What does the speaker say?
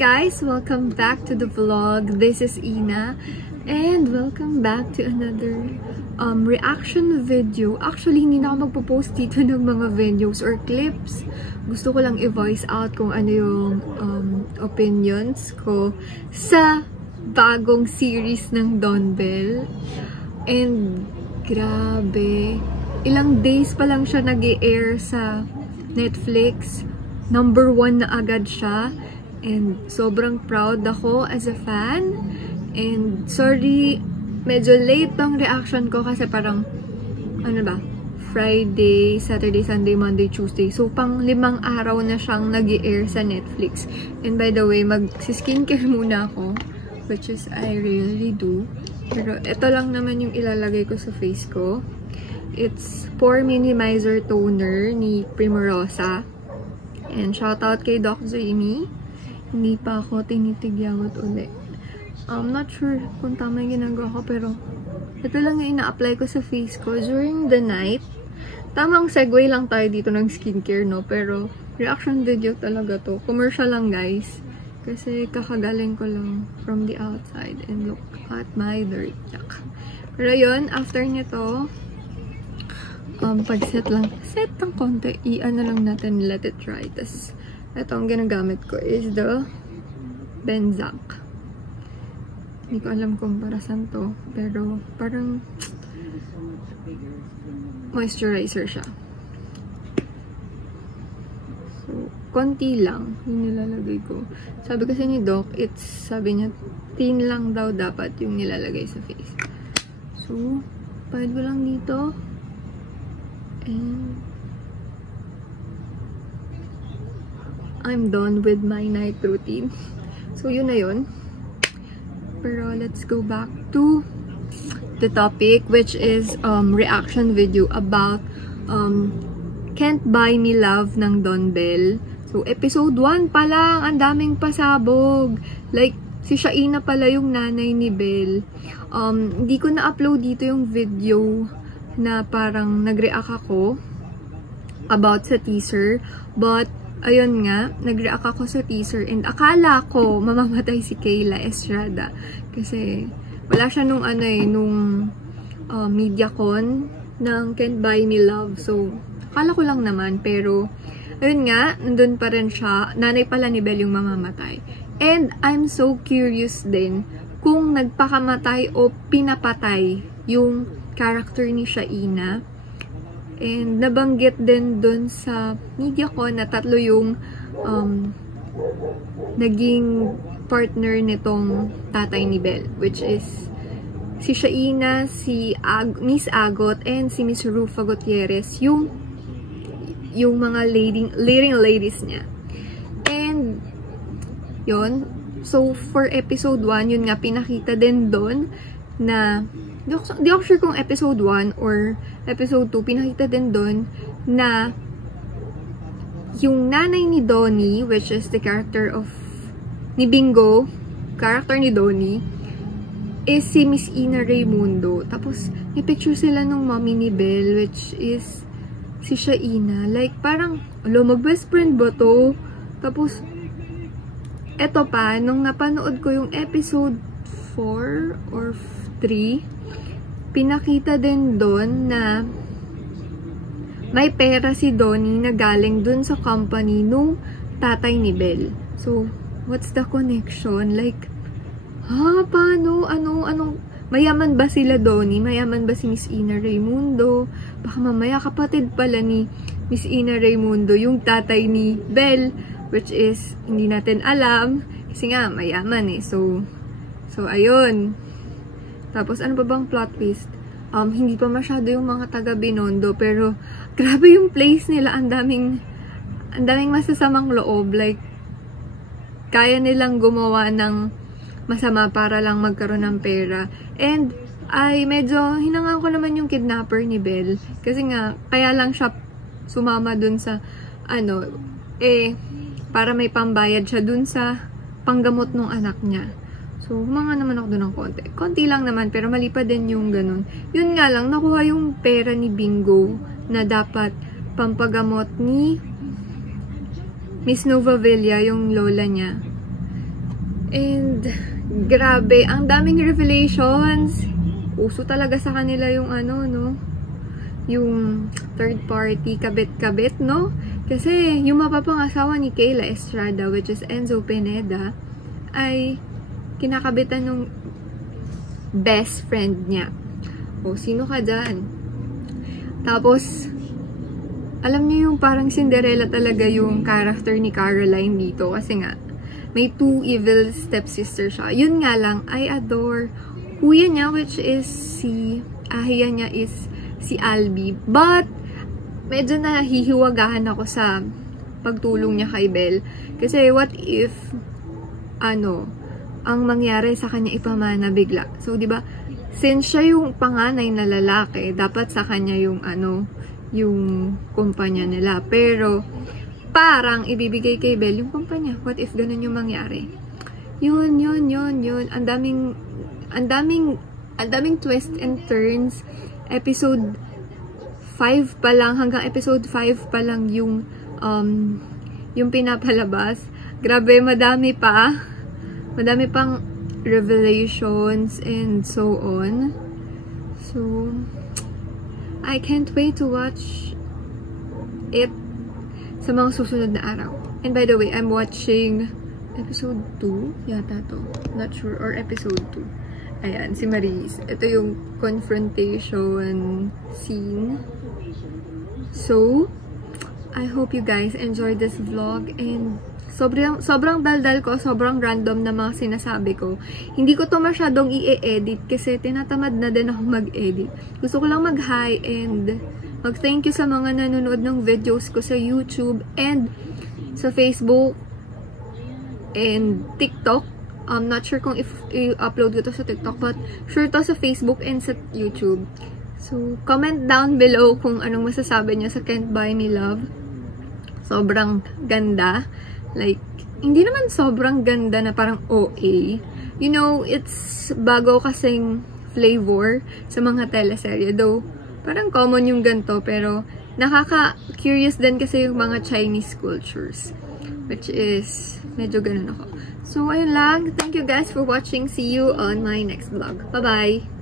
guys! Welcome back to the vlog. This is Ina and welcome back to another reaction video. Actually, hindi na ako magpo-post dito ng mga videos or clips. Gusto ko lang i-voice out kung ano yung opinions ko sa bagong series ng Don Bell. And grabe, ilang days pa lang siya nag-i-air sa Netflix. Number 1 na agad siya. And sobrang proud ako as a fan. And sorry, medyo late tong reaction ko kasi parang, ano ba, Friday, Saturday, Sunday, Monday, Tuesday. So, pang 5 araw na siyang nag-i-air sa Netflix. And by the way, mag-skincare muna ako. Which is, I really do. Pero ito lang naman yung ilalagay ko sa face ko. It's Pore Minimizer Toner ni Primorosa. And shoutout kay Doc Jamie. Hindi pa ako tinitigyawat ulit. I'm not sure kung tama yung ginagawa ko, pero ito lang yung ina-apply ko sa face ko during the night. Tamang segue lang tayo dito ng skincare, no? Pero reaction video talaga to. Commercial lang, guys. Kasi kakagaling ko lang from the outside and look at my dirt. Yuck. Pero yun, after nito, pag-set lang. Set ng konti. I-ano lang natin, let it dry. Tapos, ito ang ginagamit ko is the Benzac. Hindi ko alam kung para saan to. Pero parang moisturizer siya. So, konti lang yung nilalagay ko. Sabi kasi ni Doc, sabi niya, thin lang daw dapat yung nilalagay sa face. So, pahid ko lang dito. And I'm done with my night routine. So, yun na yun. Pero, let's go back to the topic, which is reaction video about Can't Buy Me Love ng Don Bell. So, episode 1 pa lang, ang daming pasabog. Like, si Shaina pala yung nanay ni Bell. Hindi ko na-upload dito yung video na parang nag-react ako about sa teaser. But, ayun nga, nag-react ako sa teaser and akala ko mamamatay si Kayla Estrada. Kasi wala siya nung MediaCon ng Can't Buy Me Love. So, akala ko lang naman. Pero, ayun nga, nandun pa rin siya. Nanay pala ni Bell yung mamamatay. And I'm so curious din kung nagpakamatay o pinapatay yung character ni Shaina. And nabanggit din dun sa MediaCon na 3 yung naging partner nitong tatay ni Bell, which is si Shaina, si Miss Agot, and si Miss Rufa Gutierrez, yung mga leading ladies niya. And yun, so for episode 1, yun nga, pinakita din dun na di ako sure kung episode 1 or episode 2, pinakita din doon na yung nanay ni Donnie, which is the character ni Bingo, character ni Donnie, is si Miss Ina Raimundo. Tapos, may picture sila nung mommy ni Bell, which is si Shaina. Like, parang, mag-best friend ba to? Tapos, eto pa, nung napanood ko yung episode 4 or 3, pinakita din doon na may pera si Donnie na galing dun sa company nung tatay ni Bell. So, what's the connection? Like, paano? Anong, mayaman ba sila Donnie? Mayaman ba si Miss Ina Raimundo? Baka mamaya kapatid pala ni Miss Ina Raimundo yung tatay ni Bell, which is, hindi natin alam. Kasi nga, mayaman eh. So ayun. Tapos, ano pa bang plot twist? Hindi pa masyado yung mga taga Binondo, pero grabe yung place nila. Ang daming masasamang loob. Like, kaya nilang gumawa ng masama para lang magkaroon ng pera. And, medyo hinangan ko naman yung kidnapper ni Bell. Kasi nga, kaya lang siya sumama dun sa, para may pambayad siya dun sa panggamot ng anak niya. So, humanga naman ako doon ng konti. Konti lang naman, pero mali pa din yung ganun. Yun nga lang, nakuha yung pera ni Bingo na dapat pampagamot ni Miss Nova Villa, yung lola niya. And, grabe, ang daming revelations. Uso talaga sa kanila yung ano, no? Yung third party, kabit-kabit, no? Kasi, yung mapapangasawa ni Kayla Estrada, which is Enzo Pineda, ay kinakabitan ng best friend niya. O, sino ka dyan? Tapos, alam niyo yung parang Cinderella talaga yung character ni Caroline dito. Kasi nga, may two evil stepsister siya. Yun nga lang, I adore kuya niya, which is si ahiya niya is si Albi. But, medyo nahihiwagahan ako sa pagtulong niya kay Belle. Kasi, what if, ang mangyari sa kanya ipamana bigla. So, di ba, since siya yung panganay na lalaki, dapat sa kanya yung yung kumpanya nila. Pero, parang ibibigay kay Belle yung kumpanya. What if ganun yung mangyari? Yun. Ang daming twist and turns. Episode 5 pa lang, hanggang episode 5 pa lang yung pinapalabas. Grabe, madami pang revelations and so on. So, I can't wait to watch it sa mga susunod na araw. And by the way, I'm watching episode 2 yata to. Not sure. Or episode 2. Ayan, si Maris. Ito yung confrontation scene. So, I hope you guys enjoyed this vlog and sobrang daldal ko, sobrang random na mga sinasabi ko. Hindi ko to masyadong i-edit kasi tinatamad na din ako mag-edit. Gusto ko lang mag-hi and mag-thank you sa mga nanonood ng videos ko sa YouTube and sa Facebook and TikTok. I'm not sure kung if i-upload ko to sa TikTok, but sure to sa Facebook and sa YouTube. So, comment down below kung anong masasabi niyo sa Can't Buy Me Love. Sobrang ganda. Like, hindi naman sobrang ganda na parang OA. You know, it's bago kasing flavor sa mga teleserye. Though, parang common yung ganito, pero nakaka-curious din kasi yung mga Chinese cultures. Which is, medyo ganun ako. So, ayun lang. Thank you guys for watching. See you on my next vlog. Bye-bye!